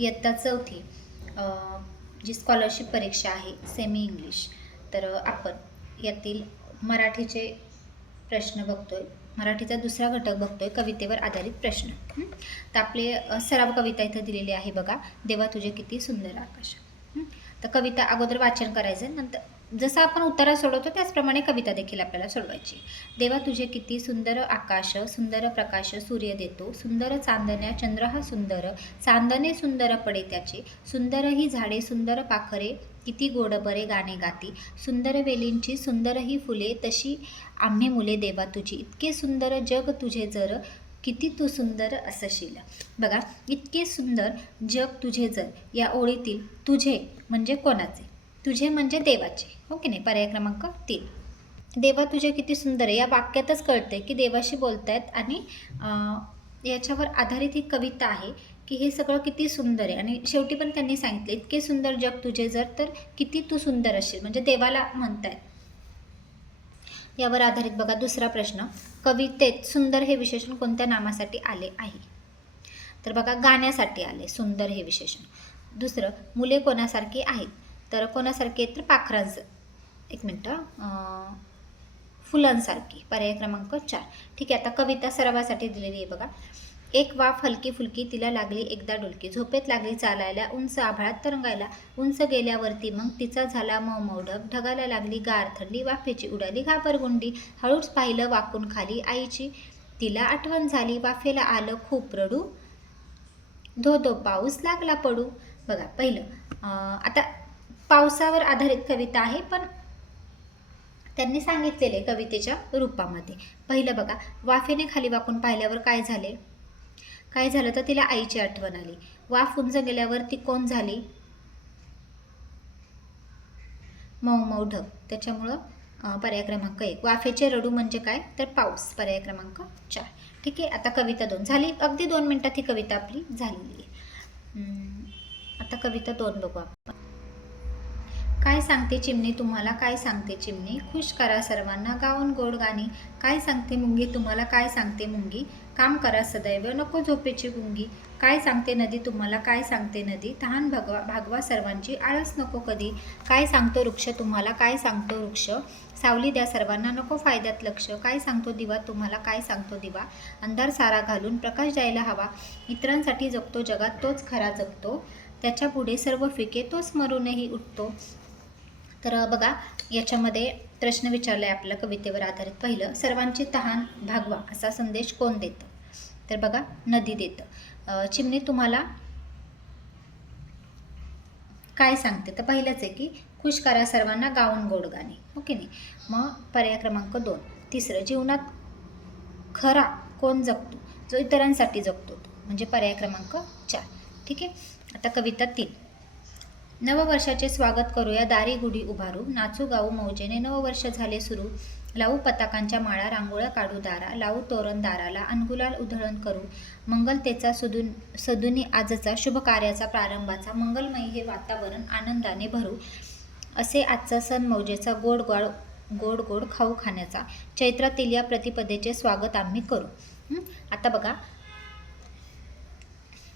इयत्ता 4थी जी स्कॉलरशिप परीक्षा आहे सेमी इंग्लिश, तर आपण यातील मराठीचे प्रश्न बघतोय, मराठीचा दुसरा घटक बघतोय, कवितेवर आधारित प्रश्न. तर आपले सराव कविता इथं दिलेली आहे बघा. देवा तुझे किती सुंदर आकाश. तर कविता अगोदर वाचन करायचं, नंतर जसं आपण उत्तरं सोडवतो त्याचप्रमाणे कविता देखील आपल्याला सोडवायची. देवा तुझे किती सुंदर आकाश, सुंदर प्रकाश सूर्य देतो, सुंदर चांदण्या चंद्र हा सुंदर, चांदणे सुंदर पडे त्याचे, सुंदर ही झाडे सुंदर पाखरे, किती गोड बरे गाणे गाती, सुंदर वेलींची सुंदर ही फुले, तशी आम्ही मुले देवा तुझी, इतके सुंदर जग तुझे जर, किती तू सुंदर असशील. बघा, इतके सुंदर जग तुझे जर या ओळीतील तुझे म्हणजे कोणाचे, तुझे म्हणजे देवाचे, हो की नाही. पर्याय क्रमांक 3. देवा तुझे किती सुंदर आहे या वाक्यातच कळते की देवाशी बोलतायत आणि याच्यावर आधारित ही कविता आहे की हे सगळं किती सुंदर आहे. आणि शेवटी पण त्यांनी सांगितले इतके सुंदर जग तुझे जर, तर किती तू सुंदर असशील, म्हणजे देवाला म्हणतायत. यावर आधारित बघा दुसरा प्रश्न, कवितेत सुंदर हे विशेषण कोणत्या नामासाठी आले आहे. तर बघा गाण्यासाठी आले सुंदर हे विशेषण. दुसरं, मुले कोणासारखी आहेत, तर कोणासारखी आहेत तर पाखरांचं, एक मिनटं, फुलांसारखी. पर्याय क्रमांक 4. ठीक आहे. आता कविता सरावासाठी दिलेली आहे बघा. एक वाफ हलकी फुलकी तिला लागली एकदा डुलकी, झोपेत लागली चालायला उंच आभाळात तरंगायला, उंच गेल्यावरती मग तिचा झाला मऊ मऊ ढग, ढगाला लागली गार थंडी, वाफेची उडाली घाबरगुंडी, हळूच पाहिलं वाकून खाली आईची तिला आठवण झाली, वाफेला आलं खूप रडू, धो धो पाऊस लागला पडू. बघा पहिलं आता पावसावर आधारित कविता आहे, पण त्यांनी सांगितलेले कवितेच्या रूपामध्ये. पहिलं बघा, वाफेने खाली वाकून पाहिल्यावर काय झालं तर तिला आईची आठवण आली. वाफ उंच गेल्यावर ती कोण झाली, मऊ मऊ ढग, त्याच्यामुळं पर्याय क्रमांक 1. वाफेचे रडू म्हणजे काय तर पाऊस. पर्याय क्रमांक 4. ठीक आहे. आता कविता 2 झाली, अगदी 2 मिनिटात ही कविता आपली झालेली आहे. आता कविता 2 बघू आपण. काय सांगते चिमणी तुम्हाला, काय सांगते चिमणी, खुश करा सर्वांना गाऊन गोड गाणी, काय सांगते मुंगी तुम्हाला, काय सांगते मुंगी, काम करा सदैव नको झोपेची गुंगी, काय सांगते नदी तुम्हाला, काय सांगते नदी, तहान भागवा सर्वांची आळस नको कधी, काय सांगतो वृक्ष तुम्हाला, काय सांगतो वृक्ष, सावली द्या सर्वांना नको फायद्यात लक्ष, काय सांगतो दिवा तुम्हाला, काय सांगतो दिवा, अंधार सारा घालून प्रकाश द्यायला हवा, इतरांसाठी जगतो जगात तोच खरा जगतो, त्याच्या पुढे सर्व फिके तोच मरूनही उठतो. तर बघा याच्यामध्ये प्रश्न विचारला आहे आपल्या कवितेवर आधारित. पहिलं, सर्वांची तहान भागवा असा संदेश कोण देतं, तर बघा नदी देतं. चिमणी तुम्हाला काय सांगते, तर पहिलंच आहे की खुश करा सर्वांना गाऊन गोड गाणी, ओके नाही. मग पर्याय क्रमांक 2. तिसरं, जीवनात खरा कोण जगतो, जो इतरांसाठी जगतो म्हणजे पर्याय क्रमांक 4. ठीक आहे. आता कविता 3. नववर्षाचे स्वागत करूया दारी गुढी उभारू, नाचू गाऊ मौजेने नववर्ष झाले सुरू, लावू पताकांच्या माळा रांगोळ्या काढू दारा, लावू तोरण दाराला अनगुलाल उधळण करू, मंगलतेचा सदुनी आजचा शुभ कार्याचा प्रारंभाचा, मंगलमय हे वातावरण आनंदाने भरू, असे आजचा सण मौजेचा गोड गोड खाऊ खाण्याचा, चैत्रातील या प्रतिपदेचे स्वागत आम्ही करू. आता बघा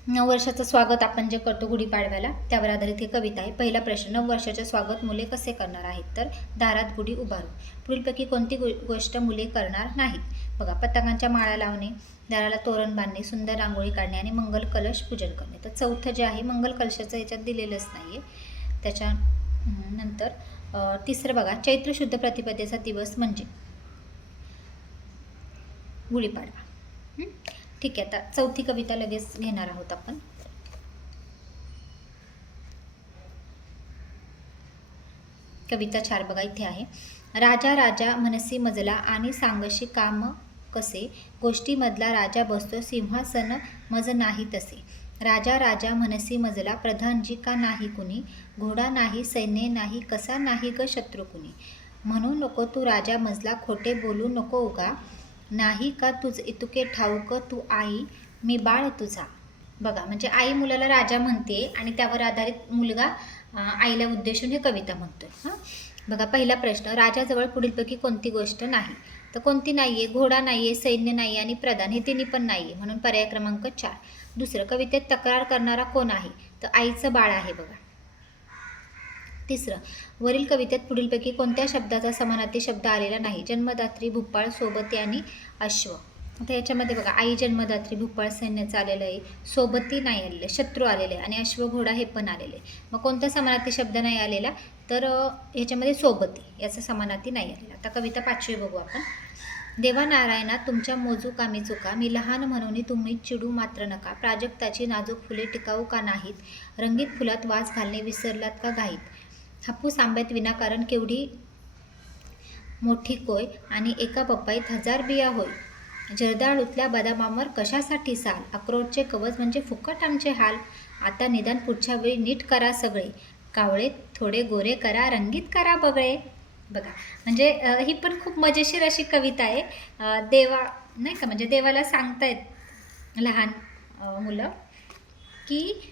नववर्षाचं स्वागत आपण जे करतो गुढीपाडव्याला, त्यावर आधारित ही कविता आहे. पहिला प्रश्न, नववर्षाचे स्वागत मुले कसे करणार आहेत, तर दारात गुढी उभारू. पुढीलपैकी कोणती गोष्ट मुले करणार नाहीत. बघा, पतंगांच्या माळा लावणे, दाराला तोरण बांधणे, सुंदर रांगोळी काढणे आणि मंगल कलश पूजन करणे. तर चौथं जे आहे मंगल कलशाचं याच्यात दिलेलंच नाही आहे. त्याच्यानंतर तिसरं बघा, चैत्र शुद्ध प्रतिपदेचा दिवस म्हणजे गुढीपाडवा. ठीक आहे. आता चौथी कविता लगेच घेणार आहोत आपण. कविता 4 बघा इथे आहे. राजा राजा मनसी मजला आणि सांगशी काम कसे, गोष्टीमधला राजा बसतो सिंहासन मज नाही तसे, राजा राजा मनसी मजला प्रधानजी का नाही कुणी, घोडा नाही सैन्य नाही कसा नाही ग शत्रू कुणी, म्हणू नको तू राजा मजला खोटे बोलू नको उगा, नाही का तुझ इतुके ठाऊक तू आई मी बाळ तुझा. बघा म्हणजे आई मुलाला राजा म्हणते आणि त्यावर आधारित मुलगा आईला उद्देशून हे कविता म्हणतोय. हां बघा, पहिला प्रश्न, राजाजवळ पुढीलपैकी कोणती गोष्ट नाही, तर कोणती नाही आहे, घोडा नाही आहे, सैन्य नाही आणि प्रधान हे तिन्ही पण नाही आहे, म्हणून पर्याय क्रमांक 4. दुसरं, कवितेत तक्रार करणारा कोण आहे? तर आईचं बाळ आहे बघा. तिसरं, वरील कवितेत पुढीलपैकी कोणत्या शब्दाचा समानार्थी शब्द आलेला नाही? जन्मदात्री, भूपाळ, सोबती आणि अश्व. आता याच्यामध्ये बघा, आई, जन्मदात्री, भूपाळ सैन्याचं आलेलं आहे, सोबती नाही आलेलं, शत्रू आलेले आहे आणि अश्व, घोडा हे पण आलेले आहे. मग कोणता समानार्थी शब्द नाही आलेला? तर ह्याच्यामध्ये सोबती याचा समानार्थी नाही आलेला. आता कविता 5वी बघू आपण. देवा नारायणा तुमच्या मोजू कामी चुका, मी लहान म्हणून तुम्ही चिडू मात्र नका. प्राजक्ताची नाजूक फुले टिकाऊ का नाहीत, रंगीत फुलात वास घालणे विसरलात का घाईत. हापूस आंब्यात विनाकारण केवढी मोठी कोय, आणि एका पपईत 1000 बिया होय. जर्दाळूतल्या बदामावर कशासाठी साल, अक्रोडचे कवच म्हणजे फुकट आमचे हाल. आता निदान पुढच्या वेळी नीट करा सगळे, कावळे थोडे गोरे करा, रंगीत करा बगळे. बघा, म्हणजे ही पण खूप मजेशीर अशी कविता आहे. देवा नाही का, म्हणजे देवाला सांगतायत लहान मुलं की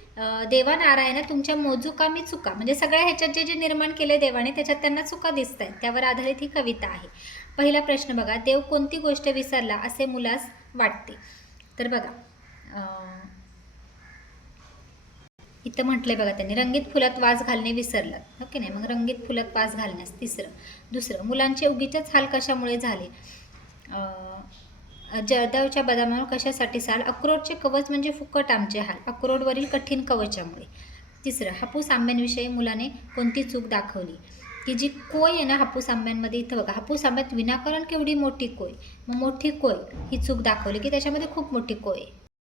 देवा नारायणा तुमच्या मोजू कामी चुका, म्हणजे सगळ्या ह्याच्यात जे जे निर्माण केले देवाने त्याच्यात त्यांना चुका दिसत आहेत, त्यावर आधारित ही कविता आहे. पहिला प्रश्न बघा, देव कोणती गोष्ट विसरला असे मुलास वाटते? तर बघा, इथं म्हटलंय बघा त्यांनी, रंगीत फुलात वास घालणे विसरलात, ओके नाही, मग रंगीत फुलात वास घालण्यास. दुसरं, मुलांचे उगीचेच हाल कशामुळे झाले? जर्दाळूच्या बदामावर कशासाठी साल, अक्रोडचे कवच म्हणजे फुकट आमचे हाल, अक्रोडवरील कठीण कवचामुळे. तिसरं, हापूस आंब्यांविषयी मुलाने कोणती चूक दाखवली? की जी कोय आहे ना हापूस आंब्यांमध्ये, इथं बघा, हापूस आंब्यात विनाकारण केवढी मोठी कोय, मग मोठी कोय ही चूक दाखवली की त्याच्यामध्ये खूप मोठी कोय आहे.